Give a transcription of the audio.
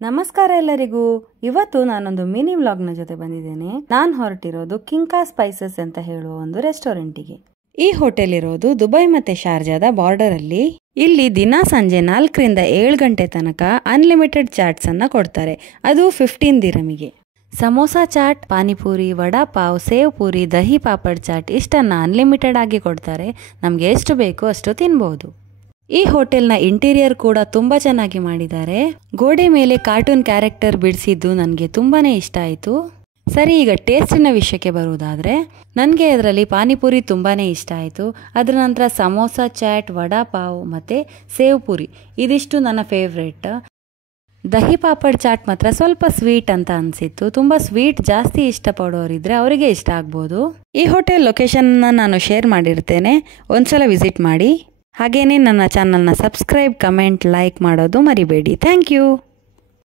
ನಮಸ್ಕಾರ ಎಲ್ಲರಿಗೂ. ಇವತ್ತು ನಾನೊಂದು ಮಿನಿ ವ್ಲಾಗ್ನ ಜೊತೆ ಬಂದಿದ್ದೇನೆ. ನಾನು ಹೊರಟಿರೋದು ಕಿಂಕಾ ಸ್ಪೈಸಸ್ ಅಂತ ಹೇಳುವ ಒಂದು ರೆಸ್ಟೋರೆಂಟಿಗೆ. ಈ ಹೋಟೆಲ್ ಇರೋದು ದುಬೈ ಮತ್ತೆ ಶಾರ್ಜಾದ ಬಾರ್ಡರ್ ಅಲ್ಲಿ. ಇಲ್ಲಿ ದಿನ ಸಂಜೆ 4ರಿಂದ 7 ಗಂಟೆ ತನಕ ಅನ್ಲಿಮಿಟೆಡ್ ಚಾಟ್ಸ್ ಅನ್ನ ಕೊಡ್ತಾರೆ. ಅದು 15 ದಿರಮಿಗೆ. ಸಮೋಸಾ ಚಾಟ್, ಪಾನಿಪುರಿ, ವಡಾ ಪಾವ್, ಸೇವ್ ಪೂರಿ, ದಹಿ ಪಾಪಡ್ ಚಾಟ್ ಇಷ್ಟನ್ನ ಅನ್ಲಿಮಿಟೆಡ್ ಆಗಿ ಕೊಡ್ತಾರೆ. ನಮ್ಗೆ ಎಷ್ಟು ಬೇಕೋ ಅಷ್ಟು ತಿನ್ಬಹುದು. ಈ ಹೋಟೆಲ್ನ ಇಂಟೀರಿಯರ್ ಕೂಡ ತುಂಬಾ ಚೆನ್ನಾಗಿ ಮಾಡಿದ್ದಾರೆ. ಗೋಡೆ ಮೇಲೆ ಕಾರ್ಟೂನ್ ಕ್ಯಾರೆಕ್ಟರ್ ಬಿಡಿಸಿದ್ದು ನನಗೆ ತುಂಬಾನೇ ಇಷ್ಟ ಆಯಿತು. ಸರಿ, ಈಗ ಟೇಸ್ಟಿನ ವಿಷಯಕ್ಕೆ ಬರುವುದಾದ್ರೆ ನನಗೆ ಇದರಲ್ಲಿ ಪಾನಿಪುರಿ ತುಂಬಾನೇ ಇಷ್ಟ ಆಯಿತು. ಅದರ ನಂತರ ಸಮೋಸಾ ಚಾಟ್, ವಡಾ ಪಾವ್ ಮತ್ತೆ ಸೇವ್ ಪೂರಿ ಇದಿಷ್ಟು ನನ್ನ ಫೇವ್ರೇಟ್. ದಹಿ ಪಾಪಡ್ ಚಾಟ್ ಮಾತ್ರ ಸ್ವಲ್ಪ ಸ್ವೀಟ್ ಅಂತ ಅನಿಸಿತ್ತು. ತುಂಬ ಸ್ವೀಟ್ ಜಾಸ್ತಿ ಇಷ್ಟಪಡೋರಿದ್ರೆ ಅವರಿಗೆ ಇಷ್ಟ ಆಗ್ಬೋದು. ಈ ಹೋಟೆಲ್ ಲೊಕೇಶನ್ನ ನಾನು ಶೇರ್ ಮಾಡಿರ್ತೇನೆ, ಒಂದ್ಸಲ ವಿಸಿಟ್ ಮಾಡಿ. ಹಾಗೇನೇ ನನ್ನ ಚಾನಲ್ನ ಸಬ್ಸ್ಕ್ರೈಬ್, ಕಮೆಂಟ್, ಲೈಕ್ ಮಾಡೋದು ಮರಿಬೇಡಿ. Thank you.